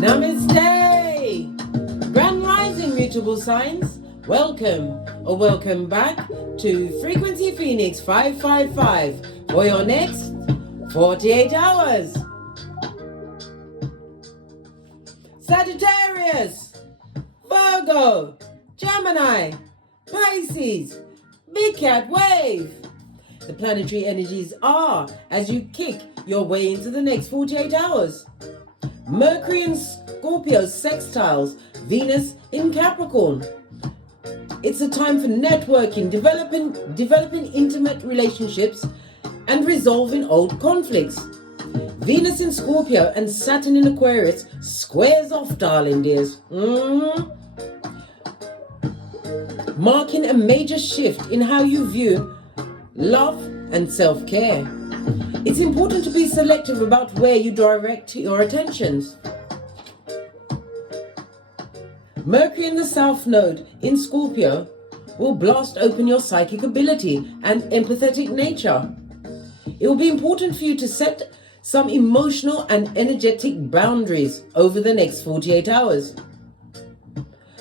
Namaste! Grand Rising Mutable Signs, welcome or welcome back to Frequency Phoenix 555 for your next 48 hours. Sagittarius, Virgo, Gemini, Pisces, Big Cat Wave. The planetary energies are as you kick your way into the next 48 hours. Mercury in Scorpio sextiles Venus in Capricorn. It's a time for networking, developing intimate relationships and resolving old conflicts. Venus in Scorpio and Saturn in Aquarius squares off, darling dears. Marking a major shift in how you view love and self-care. It's important to be selective about where you direct your attentions. Mercury in the South Node in Scorpio will blast open your psychic ability and empathetic nature. It will be important for you to set some emotional and energetic boundaries over the next 48 hours.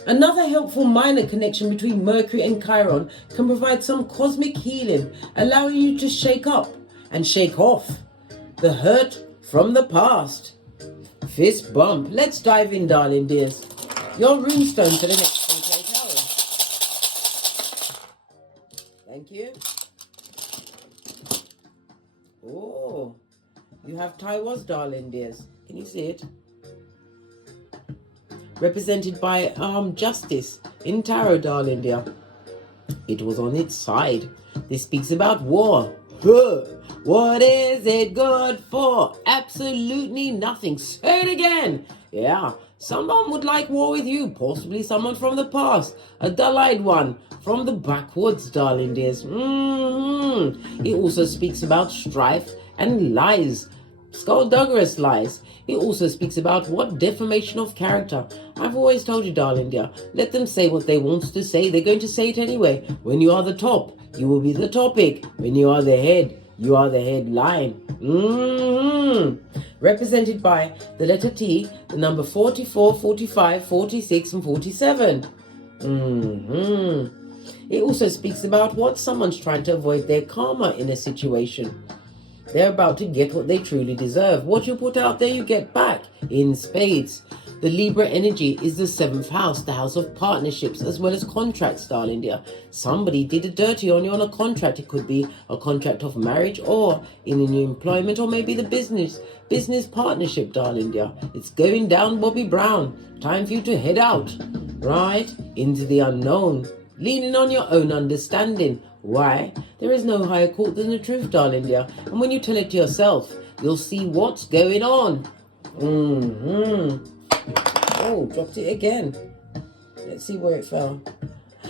Another helpful minor connection between Mercury and Chiron can provide some cosmic healing, allowing you to shake up and shake off the hurt from the past. Fist bump. Let's dive in, darling dears. Your runestone for the next 48 hours. Thank you. Oh, you have Taiwas, darling dears. Can you see it? Represented by Justice in Tarot, darling dear. It was on its side. This speaks about war. What is it good for? Absolutely nothing. Say it again. Yeah, someone would like war with you, possibly someone from the past, a dull-eyed one from the backwoods, darling dears. It also speaks about strife and lies, skullduggerous lies. It also speaks about what defamation of character. I've always told you, darling dear, let them say what they want to say. They're going to say it anyway. When you are the top, you will be the topic. When you are the head, you are the headline. Represented by the letter T, the number 44, 45, 46, and 47. It also speaks about what someone's trying to avoid their karma in a situation. They're about to get what they truly deserve. What you put out there, you get back in spades. The Libra energy is the 7th house, the house of partnerships, as well as contracts, darling dear. Somebody did a dirty on you on a contract. It could be a contract of marriage or in a new employment, or maybe the business partnership, darling dear. It's going down, Bobby Brown. Time for you to head out, right, into the unknown, leaning on your own understanding. Why? There is no higher court than the truth, darling dear. And when you tell it to yourself, you'll see what's going on. Oh, dropped it again. Let's see where it fell.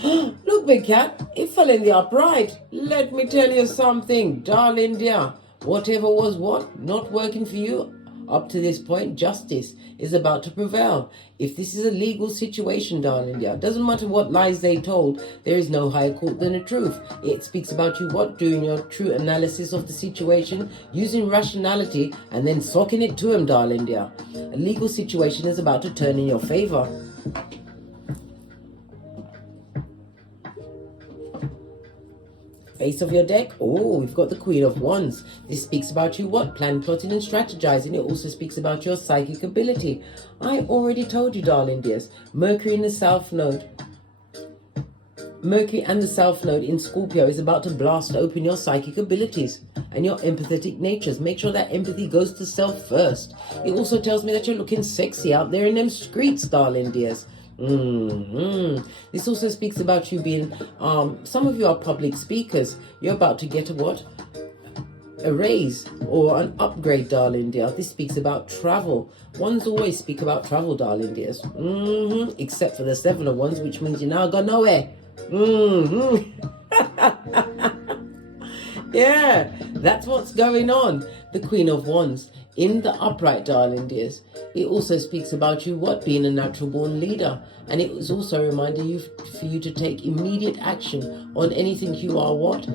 Look, big cat, it fell in the upright. Let me tell you something, darling dear. Whatever was not working for you up to this point, justice is about to prevail. If this is a legal situation, darling dear, doesn't matter what lies they told, there is no higher court than the truth. It speaks about you doing your true analysis of the situation, using rationality, and then socking it to him, darling dear. A legal situation is about to turn in your favor. Face of your deck, oh, we've got the Queen of Wands. This speaks about you plan, plotting, and strategizing. It also speaks about your psychic ability. I already told you, darling dears, Mercury in the South Node. Mercury and the South Node in Scorpio is about to blast open your psychic abilities and your empathetic natures. Make sure that empathy goes to self first. It also tells me that you're looking sexy out there in them streets, darling dears. This also speaks about you being, some of you are public speakers. You're about to get a raise or an upgrade, darling dear. This speaks about travel. Ones always speak about travel, darling dears. Except for the 7 of Wands, which means you now go nowhere. Yeah, that's what's going on. The Queen of Wands In the upright, darling dears, it also speaks about you, what, being a natural born leader. And it was also reminding you for you to take immediate action on anything you are what?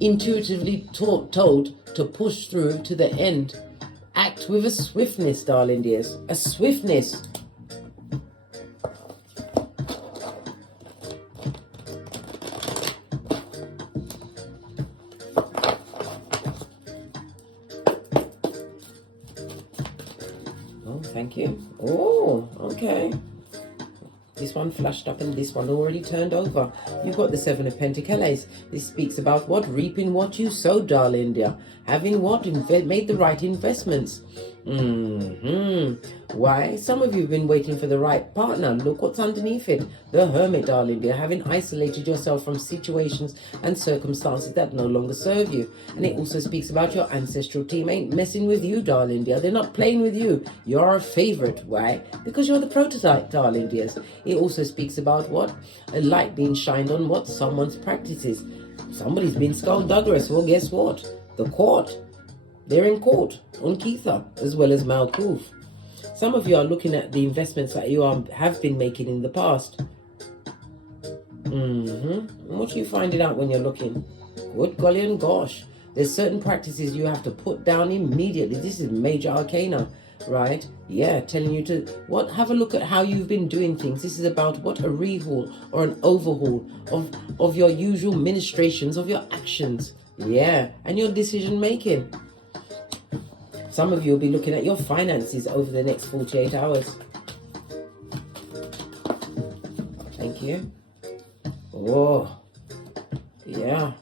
Intuitively told to push through to the end. Act with a swiftness, darling dears. A swiftness. Thank you. Oh, okay. This one flashed up and this one already turned over. You've got the Seven of Pentacles. This speaks about what? Reaping what you sow, darling dear. Having what? Made the right investments. Why? Some of you have been waiting for the right partner. Look what's underneath it. The Hermit, darling dear. Having isolated yourself from situations and circumstances that no longer serve you. And it also speaks about your ancestral team ain't messing with you, darling dear. They're not playing with you. You're a favorite. Why? Because you're the prototype, darling dears. It also speaks about what? A light being shined on what? Someone's practices. Somebody's been skullduggerous. Well, guess what? The court. They're in court on Keitha as well as Malkuth. Some of you are looking at the investments that you have been making in the past. What are you finding out when you're looking? Good golly and gosh. There's certain practices you have to put down immediately. This is major arcana, right? Yeah, telling you to what? Have a look at how you've been doing things. This is about what? A rehaul or an overhaul of your usual ministrations, of your actions. Yeah, and your decision making. Some of you will be looking at your finances over the next 48 hours. Thank you. Oh, yeah.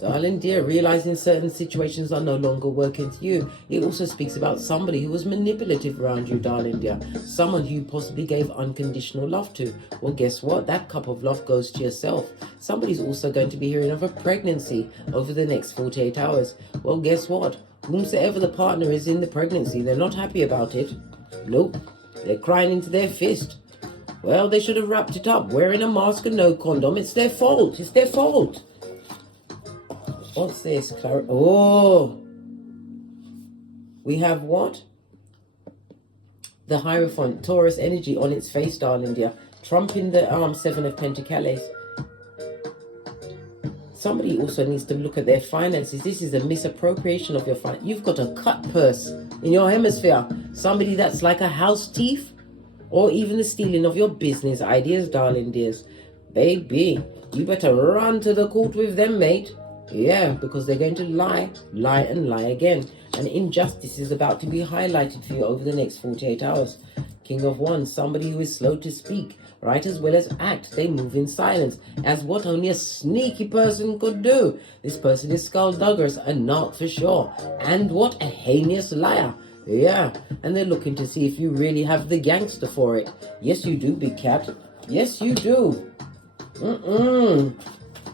Darling dear, realizing certain situations are no longer working for you. It also speaks about somebody who was manipulative around you, darling dear. Someone who you possibly gave unconditional love to. Well, guess what? That cup of love goes to yourself. Somebody's also going to be hearing of a pregnancy over the next 48 hours. Well, guess what? Whomsoever the partner is in the pregnancy, they're not happy about it. Nope. They're crying into their fist. Well, they should have wrapped it up. Wearing a mask and no condom. It's their fault. It's their fault. What's this? Oh, we have what? The Hierophant, Taurus energy on its face, darling dear. Trumping the Seven of Pentacles. Somebody also needs to look at their finances. This is a misappropriation of your finances. You've got a cut purse in your hemisphere. Somebody that's like a house thief, or even the stealing of your business ideas, darling dears. Baby, you better run to the court with them, mate. Yeah, because they're going to lie, and lie again. And injustice is about to be highlighted for you over the next 48 hours. King of Wands, somebody who is slow to speak, right, as well as act. They move in silence, as what only a sneaky person could do. This person is skullduggerous, a narc for sure. And what? A heinous liar. Yeah, and they're looking to see if you really have the gangster for it. Yes, you do, big cat. Yes, you do.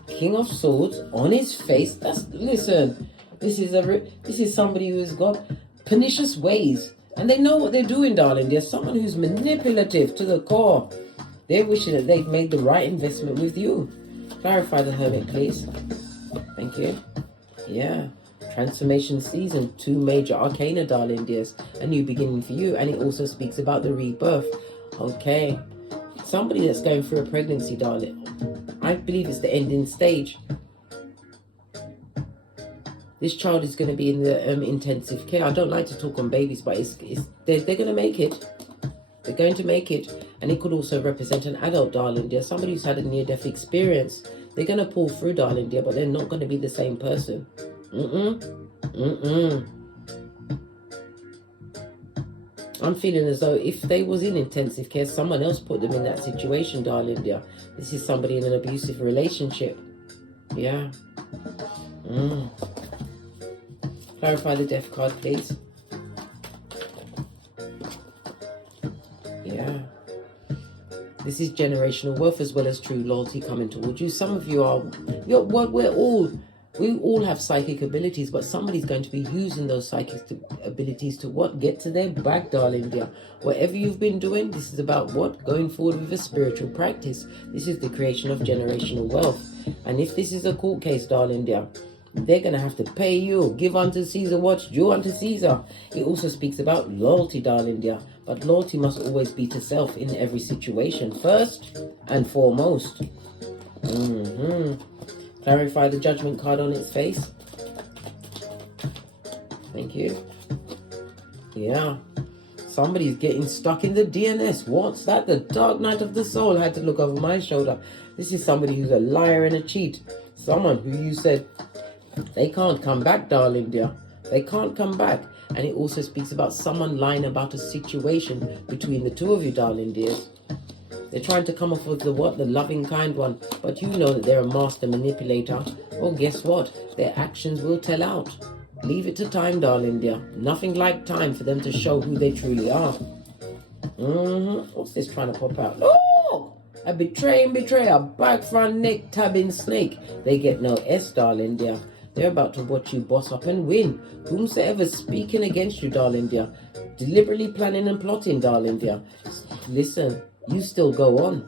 King of Swords on his face. Listen. This is somebody who has got pernicious ways, and they know what they're doing, darling. There's someone who's manipulative to the core. They're wishing that they've made the right investment with you. Clarify the Hermit, please. Thank you. Yeah. Transformation season. 2 major arcana, darling dears. A new beginning for you, and it also speaks about the rebirth. Okay. Somebody that's going through a pregnancy, darling. I believe it's the ending stage. This child is going to be in the intensive care. I don't like to talk on babies, but they're going to make it. They're going to make it. And it could also represent an adult, darling dear. Somebody who's had a near-death experience. They're going to pull through, darling dear, but they're not going to be the same person. I'm feeling as though if they was in intensive care, someone else put them in that situation, darling dear. This is somebody in an abusive relationship. Yeah. Clarify the death card, please. Yeah. This is generational wealth as well as true loyalty coming towards you. Some of you are, we all have psychic abilities, but somebody's going to be using those psychic abilities to what? Get to their back, darling dear. Whatever you've been doing, this is about what? Going forward with a spiritual practice. This is the creation of generational wealth. And if this is a court case, darling dear, They're going to have to pay you. Give unto Caesar what's due unto Caesar. It also speaks about loyalty, darling dear. But loyalty must always be to self in every situation. First and foremost. Clarify the judgment card on its face. Thank you. Yeah. Somebody's getting stuck in the DNS. What's that? The dark night of the soul. I had to look over my shoulder. This is somebody who's a liar and a cheat. Someone who you said they can't come back, darling dear. They can't come back. And it also speaks about someone lying about a situation between the two of you, darling dears. They're trying to come off with the what? The loving kind one. But you know that they're a master manipulator. Well, guess what? Their actions will tell out. Leave it to time, darling dear. Nothing like time for them to show who they truly are. What's this trying to pop out? Oh! A betraying betrayer, back front neck tabbing snake. They get no S, darling dear. They're about to watch you boss up and win. Whomsoever speaking against you, darling dear. Deliberately planning and plotting, darling dear. Listen, you still go on.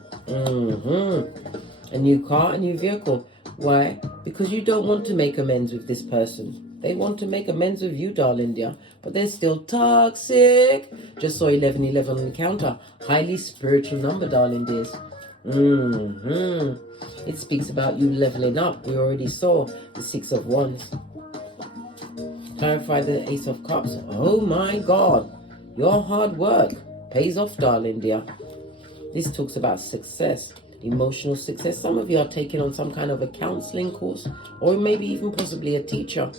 A new car, a new vehicle. Why? Because you don't want to make amends with this person. They want to make amends with you, darling dear, but they're still toxic. Just saw 1111 on the counter. Highly spiritual number, darling dears. It speaks about you leveling up. We already saw the 6 of Wands. Clarify the Ace of Cups. Oh my God. Your hard work pays off, darling dear. This talks about success. Emotional success. Some of you are taking on some kind of a counseling course, or maybe even possibly a teacher.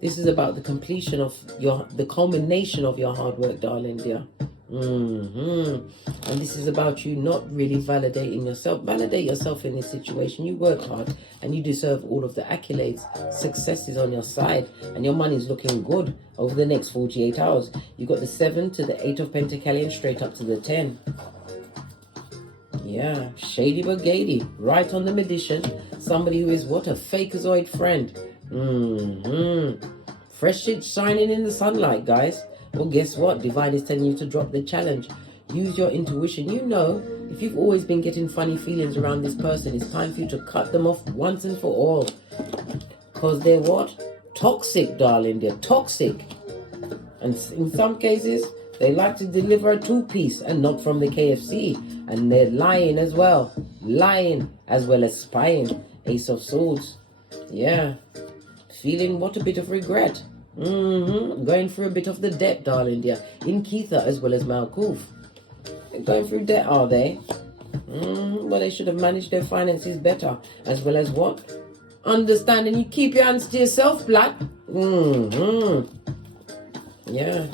This is about the completion of the culmination of your hard work, darling dear. And this is about you not really validating yourself. Validate yourself in this situation. You work hard and you deserve all of the accolades. Success is on your side and your money is looking good over the next 48 hours. You got the 7 to the 8 of Pentacles straight up to the 10. Yeah, shady but gady. Right on the magician. Somebody who is what? A fakeazoid friend. Fresh shit shining in the sunlight, guys. Well, guess what? Divine is telling you to drop the challenge. Use your intuition. You know, if you've always been getting funny feelings around this person, it's time for you to cut them off once and for all. Because they're what? Toxic, darling. They're toxic. And in some cases, they like to deliver a 2-piece and not from the KFC. And they're lying as well. Lying as well as spying. Ace of Swords. Yeah. Feeling what? A bit of regret. Going through a bit of the debt, darling dear. In Keitha as well as Malkuth. They're going through debt, are they? Well, they should have managed their finances better. As well as what? Understanding you keep your hands to yourself, Black. Yeah.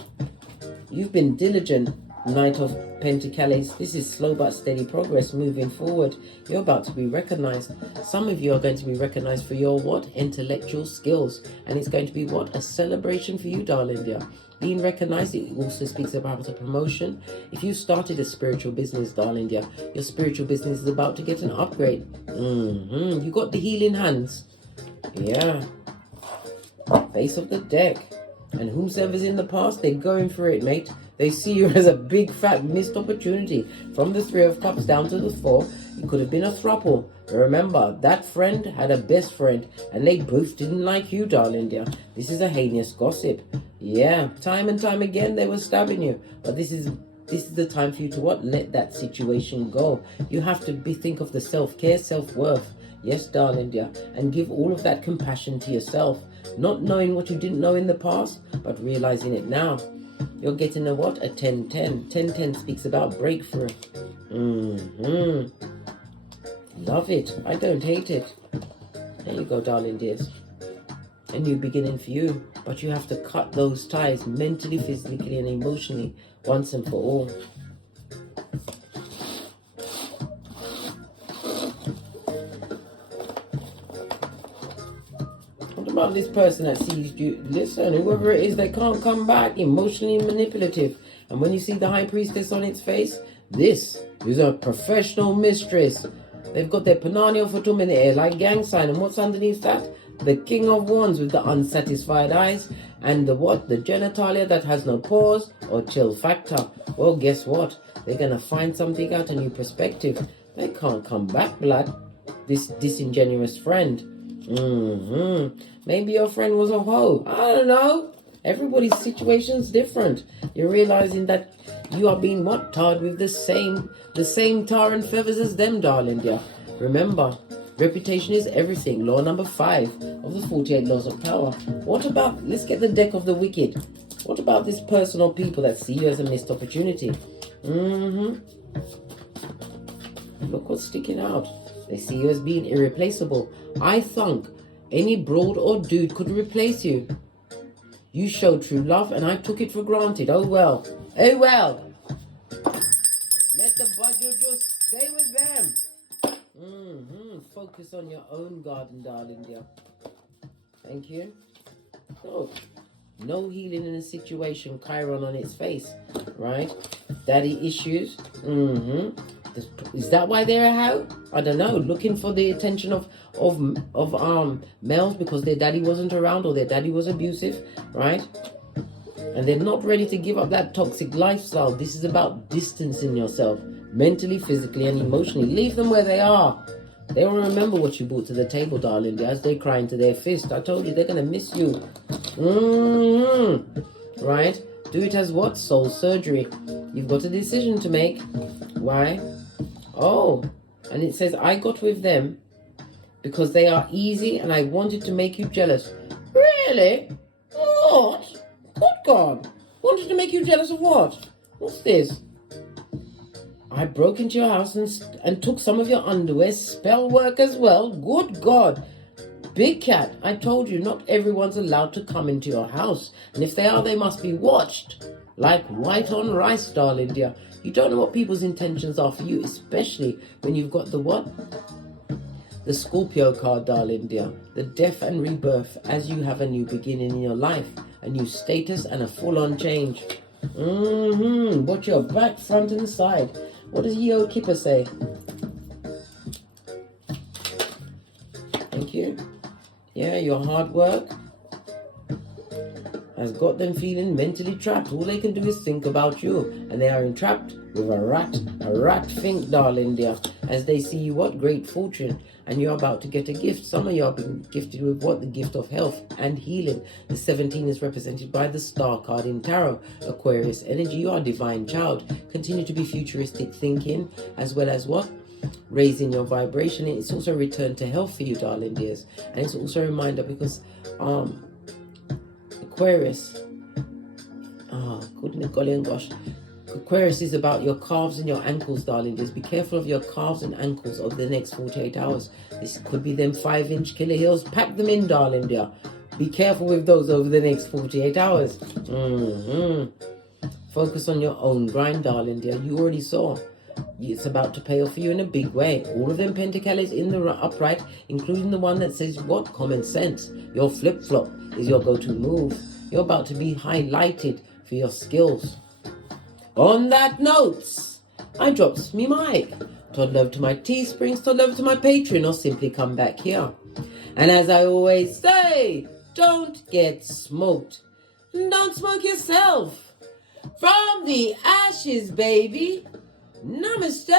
You've been diligent, Knight of Pentacles. This is slow but steady progress moving forward. You're about to be recognized. Some of you are going to be recognized for your what? Intellectual skills. And it's going to be what? A celebration for you, darling dear. Being recognized, it also speaks about a promotion. If you started a spiritual business, darling dear, your spiritual business is about to get an upgrade. You got the healing hands. Yeah. Base of the deck. And whomsoever's in the past, they're going for it, mate. They see you as a big fat missed opportunity. From the 3 of Cups down to the 4, it could have been a throuple. Remember, that friend had a best friend, and they both didn't like you, darling dear. This is a heinous gossip. Yeah, time and time again they were stabbing you. But this is the time for you to what? Let that situation go. You have to think of the self-care, self-worth. Yes, darling dear. And give all of that compassion to yourself. Not knowing what you didn't know in the past, but realizing it now. You're getting a what? A 10-10. 10-10 speaks about breakthrough. Love it. I don't hate it. There you go, darling dears. A new beginning for you. But you have to cut those ties mentally, physically, and emotionally once and for all. About this person that sees you, listen, whoever it is, they can't come back, emotionally manipulative. And when you see the High Priestess on its face, this is a professional mistress. They've got their Panani Fatum in the air like gang sign. And what's underneath that? The King of Wands with the unsatisfied eyes. And the what? The genitalia that has no pause or chill factor. Well, guess what? They're going to find something out, a new perspective. They can't come back, blood. This disingenuous friend. Maybe your friend was a hoe. I don't know. Everybody's situation's different. You're realizing that you are being what? Tarred with the same tar and feathers as them, darling dear. Remember, reputation is everything. Law number 5 of the 48 laws of power. What about, let's get the deck of the wicked. What about this person or people that see you as a missed opportunity? Look what's sticking out. They see you as being irreplaceable. I thunk any broad or dude could replace you. You showed true love and I took it for granted. Oh well. Oh well. Let the budget just stay with them. Focus on your own garden, darling dear. Thank you. Oh, no healing in a situation. Chiron on its face. Right? Daddy issues. Is that why they're out? I don't know. Looking for the attention of males because their daddy wasn't around or their daddy was abusive, right? And they're not ready to give up that toxic lifestyle. This is about distancing yourself mentally, physically, and emotionally. Leave them where they are. They will remember what you brought to the table, darling, as they cry into their fist. I told you they're gonna miss you. Right? Do it as what? Soul surgery. You've got a decision to make. Why? Oh, and it says, I got with them because they are easy and I wanted to make you jealous. Really? What? Good God. Wanted to make you jealous of what? What's this? I broke into your house and took some of your underwear, spell work as well. Good God. Big cat, I told you not everyone's allowed to come into your house. And if they are, they must be watched. Like white on rice, darling dear. You don't know what people's intentions are for you, especially when you've got the what? The Scorpio card, darling dear. The death and rebirth as you have a new beginning in your life. A new status and a full-on change. Watch your back, front and side. What does Yo Kipper say? Thank you. Yeah, your hard work has got them feeling mentally trapped. All they can do is think about you. And they are entrapped with a rat think, darling dear. As they see you, what? Great fortune. And you're about to get a gift. Some of you are being gifted with what? The gift of health and healing. The 17 is represented by the star card in tarot. Aquarius energy, you are a divine child. Continue to be futuristic thinking, as well as what? Raising your vibration. It's also a return to health for you, darling dears. And it's also a reminder because Aquarius, goodness golly and gosh, Aquarius is about your calves and your ankles, darling dears. Be careful of your calves and ankles over the next 48 hours. This could be them 5-inch killer heels. Pack them in, darling dear. Be careful with those over the next 48 hours. Focus on your own grind, darling dear. You already saw. It's about to pay off for you in a big way. All of them pentacles in the upright, including the one that says what? Common sense. Your flip-flop is your go-to move. You're about to be highlighted for your skills. On that note, I drops me mic. Todd love to my Teesprings, Todd love to my Patreon, or simply come back here. And as I always say, don't get smoked. Don't smoke yourself. From the ashes, baby. Namaste.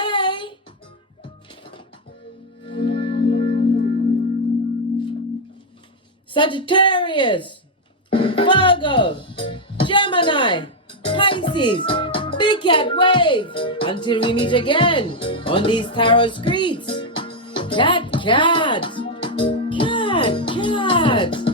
Sagittarius, Virgo, Gemini, Pisces, Big Cat Wave. Until we meet again on these tarot streets. Cat, cat, cat, cat.